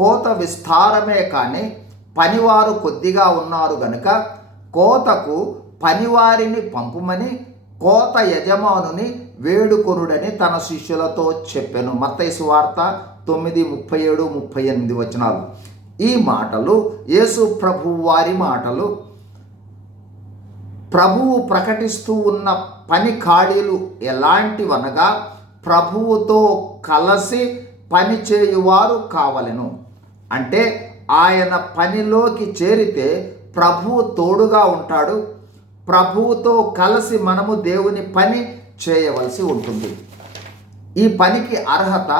కోత విస్తారమే కానీ పనివారు కొద్దిగా ఉన్నారు గనుక కోతకు పనివారిని పంపుమని కోత యజమానుని వేడుకొనుడని తన శిష్యులతో చెప్పెను. మత్తయి సువార్త 9:37-38 వచనాలు. ఈ మాటలు యేసు ప్రభువు వారి మాటలు. ప్రభువు ప్రకటిస్తూ ఉన్న పని ఖాళీలు ఎలాంటివనగా ప్రభువుతో కలిసి పని చేయువారు కావలెను. అంటే ఆయన పనిలోకి చేరితే ప్రభువు తోడుగా ఉంటాడు. ప్రభువుతో కలిసి మనము దేవుని పని చేయవలసి ఉంటుంది. ఈ పనికి అర్హత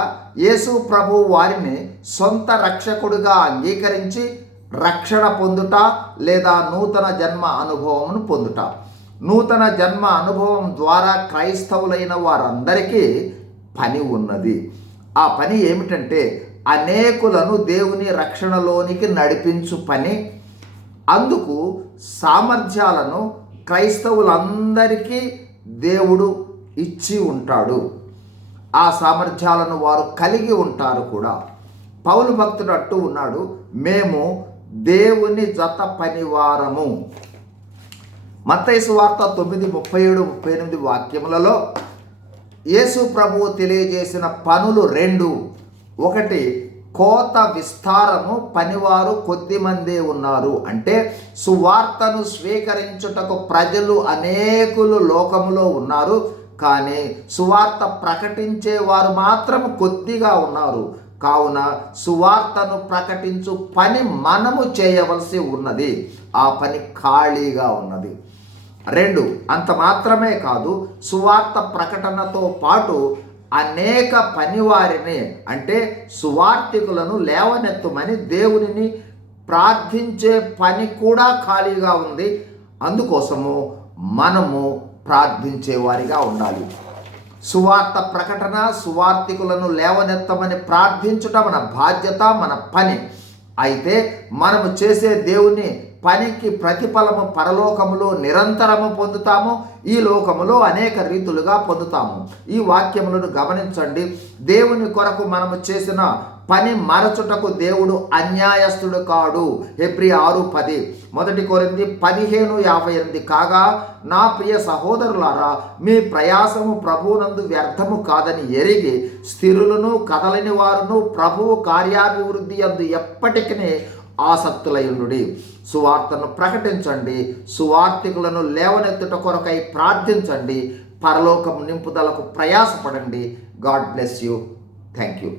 యేసు ప్రభువు వారిని సొంత రక్షకుడిగా అంగీకరించి రక్షణ పొందుట లేదా నూతన జన్మ అనుభవమును పొందుట. నూతన జన్మ అనుభవం ద్వారా క్రైస్తవులైన వారందరికీ పని ఉన్నది. ఆ పని ఏమిటంటే అనేకులను దేవుని రక్షణలోనికి నడిపించు పని. అందుకు సామర్థ్యాలను క్రైస్తవులందరికీ దేవుడు ఇచ్చి ఉంటాడు. ఆ సామర్థ్యాలను వారు కలిగి ఉంటారు కూడా. పౌలు భక్తుడు అంటూ ఉన్నాడు, మేము దేవుని జత పనివారము. మత్తయి సువార్త 9:37-38 వాక్యములలో యేసు ప్రభువు తెలియజేసిన పనులు రెండు. ఒకటి, కోత విస్తారము, పనివారు కొద్దిమందే ఉన్నారు. అంటే సువార్తను స్వీకరించుటకు ప్రజలు అనేకులు లోకములో ఉన్నారు, కానీ సువార్త ప్రకటించేవారు మాత్రం కొద్దిగా ఉన్నారు. కావున సువార్తను ప్రకటించు పని మనము చేయవలసి ఉన్నది. ఆ పని ఖాళీగా ఉన్నది. రెండు, అంత మాత్రమే కాదు, సువార్త ప్రకటనతో పాటు అనేక పనివారిని అంటే సువార్థికులను లేవనెత్తమని దేవునిని ప్రార్థించే పని కూడా ఖాళీగా ఉంది. అందుకోసము మనము ప్రార్థించేవారిగా ఉండాలి. సువార్త ప్రకటన, సువార్థికులను లేవనెత్తమని ప్రార్థించుట మన బాధ్యత, మన పని. అయితే మనము చేసే దేవుని పనికి ప్రతిఫలము పరలోకములో నిరంతరము పొందుతాము, ఈ లోకములో అనేక రీతులుగా పొందుతాము. ఈ వాక్యములను గమనించండి. దేవుని కొరకు మనము చేసిన పని మరచుటకు దేవుడు అన్యాయస్తుడు కాడు. హెబ్రీ 6:10, 1 కొరింథీ 15:58. కాగా నా ప్రియ సహోదరులారా, మీ ప్రయాసము ప్రభువునందు వ్యర్థము కాదని ఎరిగి స్థిరులను కదలని వారును ప్రభువు కార్యాభివృద్ధి యందు ఎప్పటికీ ఆసక్తులయుండుడి. సువార్తను ప్రకటించండి, సువార్థికులను లేవనెత్తుట కొరకై ప్రార్థించండి, పరలోకం నింపుదలకు ప్రయాసపడండి. God bless you. Thank you.